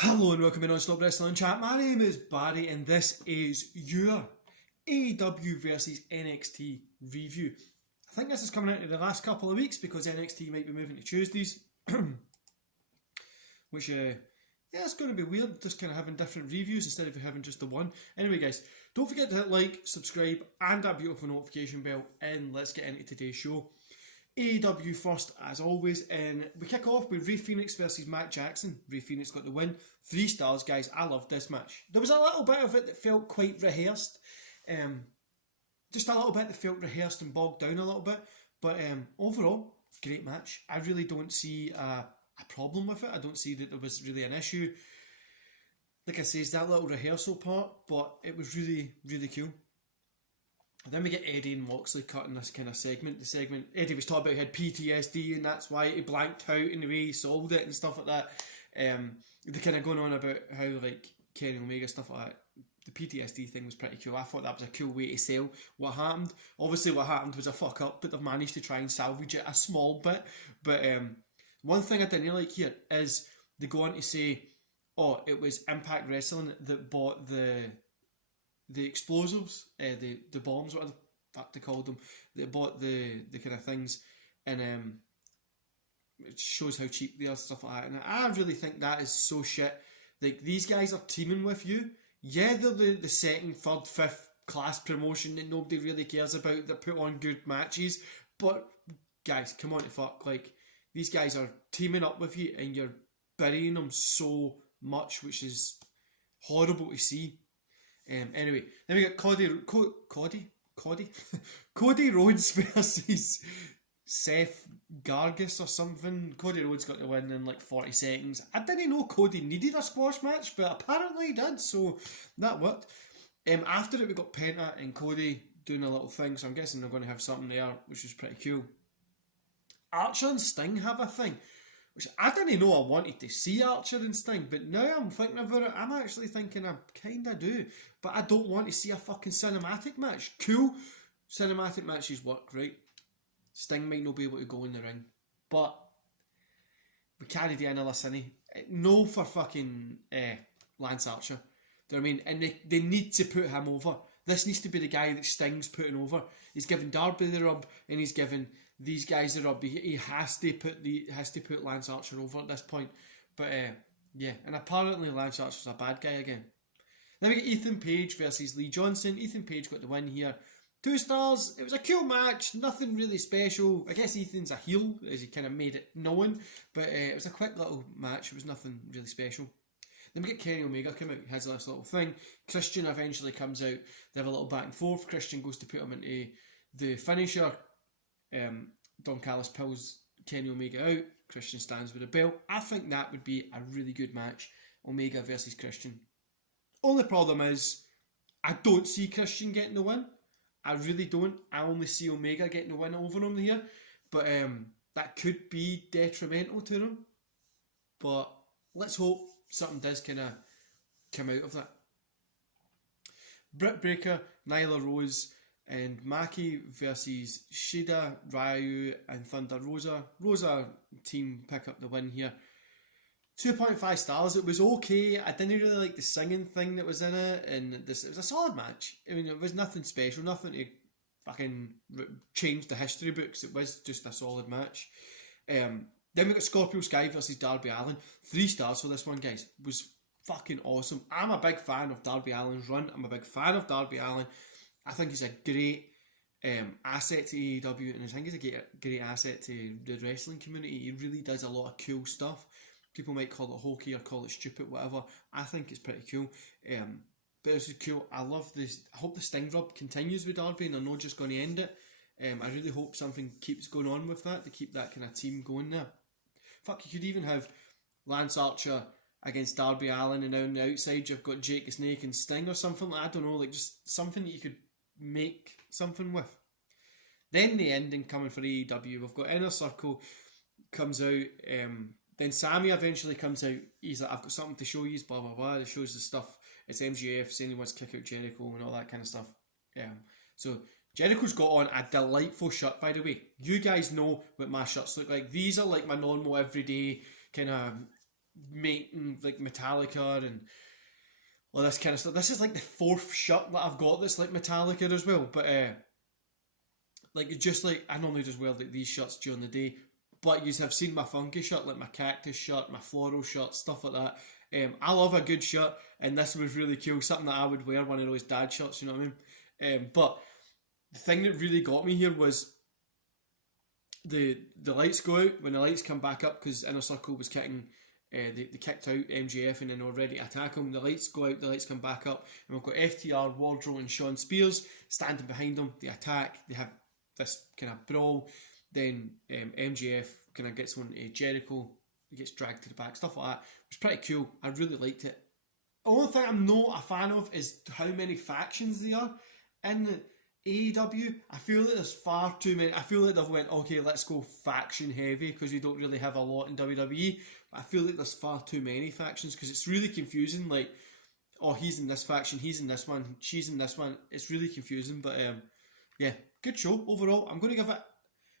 Hello and welcome to Non-Stop Wrestling Chat. My name is Barry and this is your AEW versus NXT review. I think this is coming out in the last couple of weeks because NXT might be moving to Tuesdays. Which, it's going to be weird just kind of having different reviews instead of having just the one. Anyway guys, don't forget to hit like, subscribe and that beautiful notification bell, and let's get into today's show. AEW first, as always, and we kick off with Rey Fenix versus Matt Jackson. Rey Fenix got the win. 3 stars, guys. I loved this match. There was a little bit of it that felt quite rehearsed. Just a little bit that felt rehearsed and bogged down a little bit. But overall, great match. I really don't see a problem with it. I don't see that there was really an issue. Like I say, it's that little rehearsal part, but it was really, really cool. Then we get Eddie and Moxley cutting this kind of segment. The segment, Eddie was talking about he had PTSD and that's why he blanked out in the way he solved it and stuff like that. They're kind of going on about how like Kenny Omega, stuff like that. The PTSD thing was pretty cool. I thought that was a cool way to sell what happened. Obviously what happened was a fuck up, but they've managed to try and salvage it a small bit. But one thing I didn't like here is they go on to say, oh, it was Impact Wrestling that bought the explosives, the bombs, whatever the fuck they called them, they bought the kind of things, and it shows how cheap they are, stuff like that. And I really think that is so shit. Like, these guys are teaming with you. Yeah, they're the second, third, fifth class promotion that nobody really cares about, that put on good matches, but guys, come on to fuck, like, these guys are teaming up with you and you're burying them so much, which is horrible to see. Anyway, then we got Cody Rhodes versus Seth Gargis or something. Cody Rhodes got the win in like 40 seconds. I didn't know Cody needed a squash match, but apparently he did, so that worked. After it, we got Penta and Cody doing a little thing, so I'm guessing they're going to have something there, which is pretty cool. Archer and Sting have a thing, which I didn't know I wanted to see Archer and Sting, but now I'm thinking about it, I'm actually thinking I kinda do. But I don't want to see a fucking cinematic match. Cool, cinematic matches work, right? Sting might not be able to go in the ring, but we carried the another Cine. No for fucking Lance Archer. Do you know what I mean? And they need to put him over. This needs to be the guy that Sting's putting over. He's giving Darby the rub, and he's giving these guys the rub. He has to put Lance Archer over at this point. But yeah, and apparently Lance Archer's a bad guy again. Then we get Ethan Page versus Lee Johnson. Ethan Page got the win here. 2 stars. It was a cool match. Nothing really special. I guess Ethan's a heel, as he kind of made it known. But it was a quick little match. It was nothing really special. Then we get Kenny Omega come out, has this little thing. Christian eventually comes out. They have a little back and forth. Christian goes to put him into the finisher. Don Callis pulls Kenny Omega out. Christian stands with a belt. I think that would be a really good match. Omega versus Christian. Only problem is, I don't see Christian getting the win. I really don't. I only see Omega getting the win over him here. But that could be detrimental to him. But let's hope something does kind of come out of that. Britt Baker, Nyla Rose and Maki versus Shida, Ryu and Thunder Rosa. Rosa team pick up the win here. 2.5 stars. It was okay. I didn't really like the singing thing that was in it, and it was a solid match. I mean, it was nothing special, nothing to fucking change the history books. It was just a solid match. Then we got Scorpio Sky versus Darby Allin. 3 stars for this one, guys. It was fucking awesome. I'm a big fan of Darby Allin's run. I'm a big fan of Darby Allin. I think he's a great asset to AEW, and I think he's a great asset to the wrestling community. He really does a lot of cool stuff. People might call it hokey or call it stupid, whatever. I think it's pretty cool. But this is cool. I love this. I hope the Sting rub continues with Darby and they're not just going to end it. I really hope something keeps going on with that to keep that kind of team going there. Fuck, you could even have Lance Archer against Darby Allin, and on the outside you've got Jake the Snake and Sting or something. I don't know, like just something that you could make something with. Then the ending coming for AEW. We've got Inner Circle comes out. Then Sammy eventually comes out. He's like, I've got something to show you, blah blah blah. It shows the stuff. It's MJF saying he wants to kick out Jericho and all that kind of stuff. So Jericho's got on a delightful shirt, by the way. You guys know what my shirts look like. These are like my normal everyday kind of making like Metallica and all this kind of stuff. This is like the fourth shirt that I've got that's like Metallica as well. But like just like I normally just wear like these shirts during the day, but you have seen my funky shirt, like my cactus shirt, my floral shirt, stuff like that. I love a good shirt, and this was really cool. Something that I would wear, one of those dad shirts, you know what I mean? But the thing that really got me here was the lights go out. When the lights come back up, because Inner Circle was kicking, they kicked out MJF and then were ready to attack him. The lights go out, the lights come back up, and we've got FTR, Wardrow and Sean Spears standing behind them. They attack, they have this kind of brawl. Then MJF kind of gets on Jericho, he gets dragged to the back, stuff like that. It was pretty cool. I really liked it. The only thing I'm not a fan of is how many factions there are in AEW. I feel that there's far too many. I feel like they've went, okay, let's go faction heavy because we don't really have a lot in WWE. But I feel like there's far too many factions because it's really confusing. Like, oh, he's in this faction, he's in this one, she's in this one. It's really confusing. But yeah, good show overall. I'm going to give it,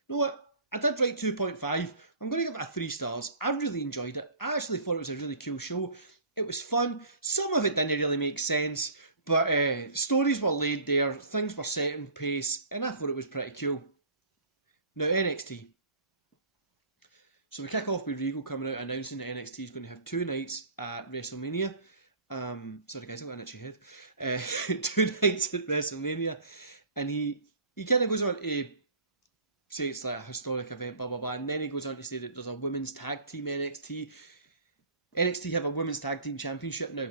you know what? I did write 2.5. I'm going to give it a 3 stars. I really enjoyed it. I actually thought it was a really cool show. It was fun. Some of it didn't really make sense, but stories were laid there, things were set in pace, and I thought it was pretty cool. Now, NXT. So we kick off with Regal coming out announcing that NXT is going to have 2 nights at WrestleMania. Sorry guys, I got an itchy head. 2 nights at WrestleMania. And he kind of goes on to say it's like a historic event, blah blah blah, and then he goes on to say that there's a women's tag team NXT. NXT have a women's tag team championship now.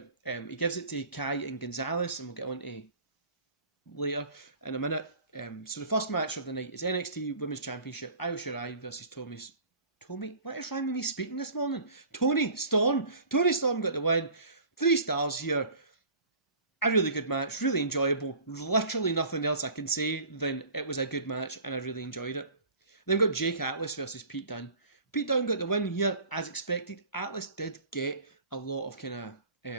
He gives it to Kai and Gonzalez, and we'll get on to later in a minute. So the first match of the night is NXT Women's Championship, Io Shirai versus Tommy. What is wrong with me speaking this morning? Tony Storm. Tony Storm got the win. 3 stars here. A really good match, really enjoyable. Literally nothing else I can say than it was a good match and I really enjoyed it. Then we've got Jake Atlas versus Pete Dunne. Pete Dunne got the win here as expected. Atlas did get a lot of kind of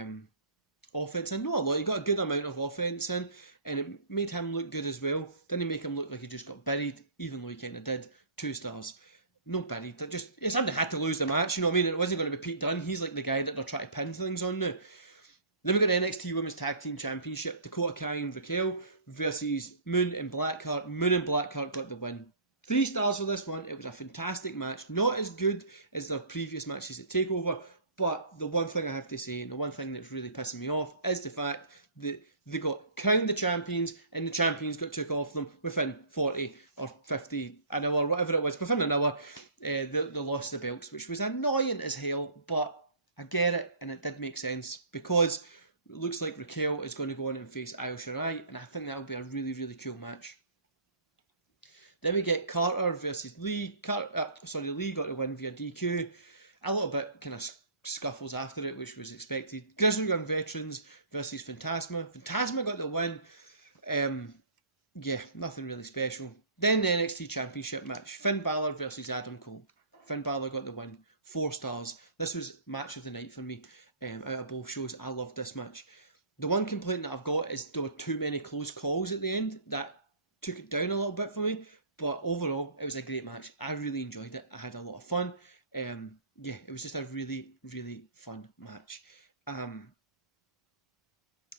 offense in. Not a lot, he got a good amount of offense in, and it made him look good as well. Didn't make him look like he just got buried, even though he kind of did. 2 stars. No buried, just somebody had to lose the match, you know what I mean? It wasn't going to be Pete Dunne. He's like the guy that they're trying to pin things on now. Then we got the NXT Women's Tag Team Championship, Dakota Kai and Raquel versus Moon and Blackheart. Moon and Blackheart got the win. 3 stars for this one. It was a fantastic match. Not as good as their previous matches at TakeOver, but the one thing I have to say, and the one thing that's really pissing me off, is the fact that they got crowned the champions, and the champions got took off them within 40 or 50 an hour, whatever it was, within an hour. They lost the belts, which was annoying as hell, but I get it, and it did make sense, because it looks like Raquel is going to go on and face Io Shirai, and I think that will be a really, really cool match. Then we get Carter versus Lee. Lee got the win via DQ. A little bit kind of scuffles after it, which was expected. Grizzly Young Veterans versus Phantasma. Phantasma got the win. Yeah, nothing really special. Then the NXT Championship match. Finn Balor versus Adam Cole. Finn Balor got the win. 4 stars. This was match of the night for me out of both shows. I loved this match. The one complaint that I've got is there were too many close calls at the end. That took it down a little bit for me. But overall, it was a great match. I really enjoyed it. I had a lot of fun. Yeah, it was just a really, really fun match.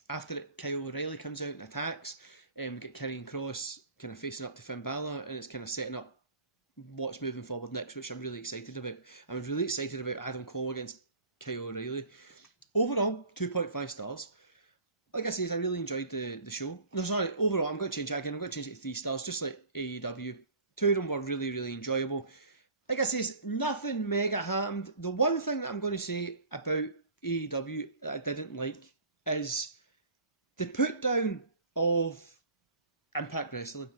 After it, Kyle O'Reilly comes out and attacks. We get Karrion Kross kind of facing up to Finn Balor, and it's kind of setting up what's moving forward next, which I'm really excited about. I'm really excited about Adam Cole against Kyle O'Reilly. Overall, 2.5 stars. Like I said, I really enjoyed the show. No, sorry, overall, I'm going to change that again. I'm going to change it to 3 stars, just like AEW. 2 of them were really, really enjoyable. Like I said, nothing mega happened. The one thing that I'm going to say about AEW that I didn't like is the put down of Impact Wrestling.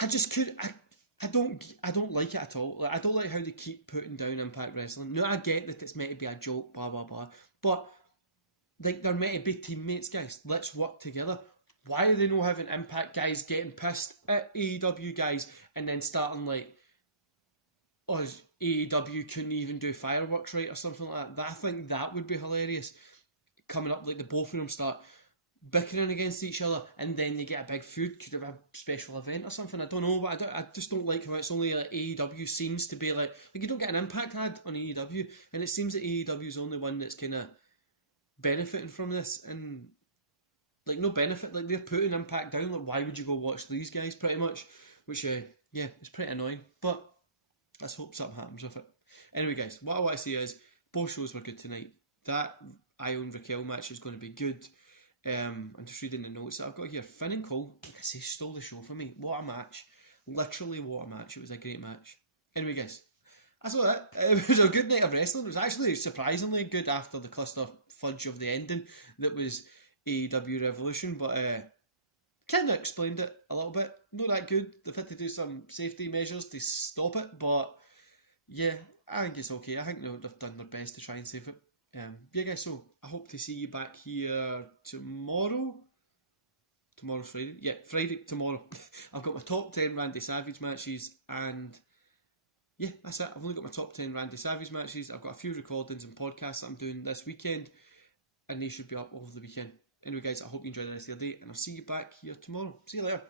I just could. I don't like it at all. Like, I don't like how they keep putting down Impact Wrestling. No, I get that it's meant to be a joke, blah blah blah. But like, they're meant to be teammates, guys. Let's work together. Why are they not having Impact guys getting pissed at AEW guys and then starting like, oh, AEW couldn't even do fireworks right or something like that? I think that would be hilarious. Coming up, like the both of them start bickering against each other, and then you get a big feud. Could have a special event or something. I don't know, but I just don't like how it's only like AEW seems to be like you don't get an Impact ad on AEW, and it seems that AEW is the only one that's kind of benefiting from this, and like no benefit. Like they're putting Impact down. Like why would you go watch these guys? Pretty much, which yeah, it's pretty annoying. But let's hope something happens with it. Anyway, guys, what I want to say is both shows were good tonight. That Io and Raquel match is going to be good. I'm just reading the notes that I've got here. Finn and Cole, like I say, stole the show for me. What a match. Literally what a match. It was a great match. Anyway, guys, that's all that. It was a good night of wrestling. It was actually surprisingly good after the cluster fudge of the ending that was AEW Revolution, but kind of explained it a little bit. Not that good. They've had to do some safety measures to stop it, but yeah, I think it's okay. I think they've done their best to try and save it. Yeah, guys, so I hope to see you back here tomorrow. Tomorrow's Friday. Yeah, Friday, tomorrow. I've got my top 10 Randy Savage matches, and yeah, that's it. I've only got my top 10 Randy Savage matches. I've got a few recordings and podcasts that I'm doing this weekend, and they should be up over the weekend. Anyway, guys, I hope you enjoy the rest of your day, and I'll see you back here tomorrow. See you later.